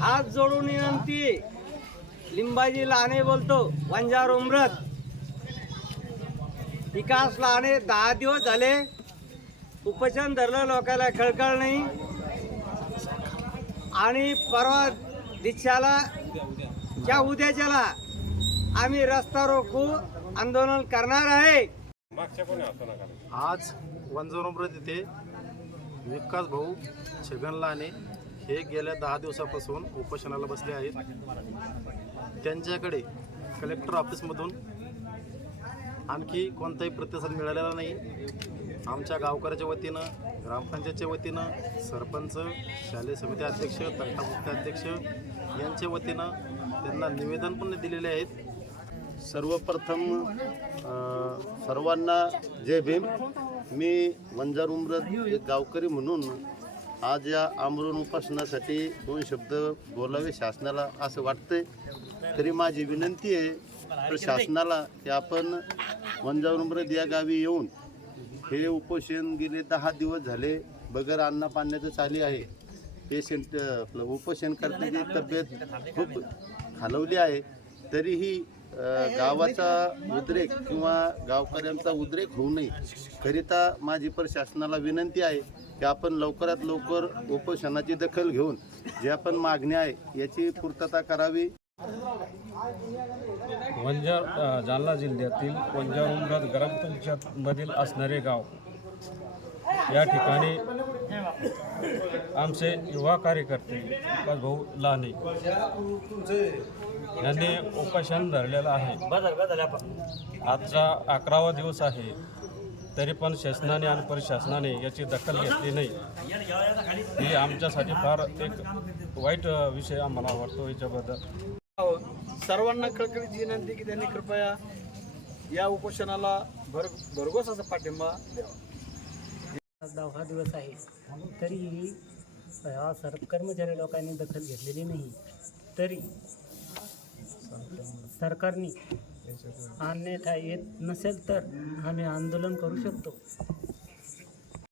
हात जोडून विनंती. लिंबाजी लाणे बोलतो वंजार उमरत विकास लाणे दहा दिवस झाले. उपोषण धरलं लोकांना कळकळ नाही. आणि परवा दीक्षाला त्या उद्याच्याला आम्ही रस्ता रोखू आंदोलन करणार आहे. आज वंजरोमृत येथे विकास भाऊ छगन लाने हे गेल्या दहा दिवसापासून उपोषणाला बसले आहेत. त्यांच्याकडे कलेक्टर ऑफिसमधून आणखी कोणताही प्रतिसाद मिळालेला नाही. आमच्या गावकऱ्याच्या वतीनं ग्रामपंचायतच्या वतीनं सरपंच शालेय समिती अध्यक्ष तंटामुक्ती अध्यक्ष यांच्या वतीनं त्यांना निवेदन पण दिलेले आहेत. सर्वप्रथम सर्वांना जय भीम. मी वंजार उमरत एक गावकरी म्हणून आज या आमरण उपासनासाठी दोन शब्द बोलावे शासनाला असं वाटतंय. तरी माझी विनंती आहे तर शासनाला की आपण वंजार या गावी येऊन हे उपोषण गेले दहा दिवस झाले बगर अन्न पाण्याचं चाली आहे. पेशंट आपलं उपोषण करण्याची तब्येत खूप खालवली आहे. तरीही गावाचा उद्रेक किंवा गावकऱ्यांचा उद्रेक होऊ नये करिता माझी प्रशासनाला विनंती आहे. की आपण लवकरात लवकर उपोषणाची दखल घेऊन जे आपण मागणी आहे याची पूर्तता करावी. वंजार जालना जिल्ह्यातील वंजार उमरत ग्रामपंचायतमधील असणारे गाव. या ठिकाणी आमचे युवा कार्यकर्ते विकास भाऊ लाने यांनी उपोषण धरलेलं आहे. आजचा अकरावा दिवस आहे. तरी पण शासनाने आणि प्रशासनाने याची दखल घेतली नाही. ही आमच्यासाठी फार एक वाईट विषय आम्हाला वाटतो याच्याबद्दल. सर्वांना कळकळीची विनंती की त्यांनी कृपया या उपोषणाला भर भरघोस असा पाठिंबा द्यावा. दहा दिवस आहे. तरीही या सर कर्मचारी लोकांनी दखल घेतलेली नाही. तरी सरकारने अन्यथा येत नसेल तर आम्ही आंदोलन करू शकतो.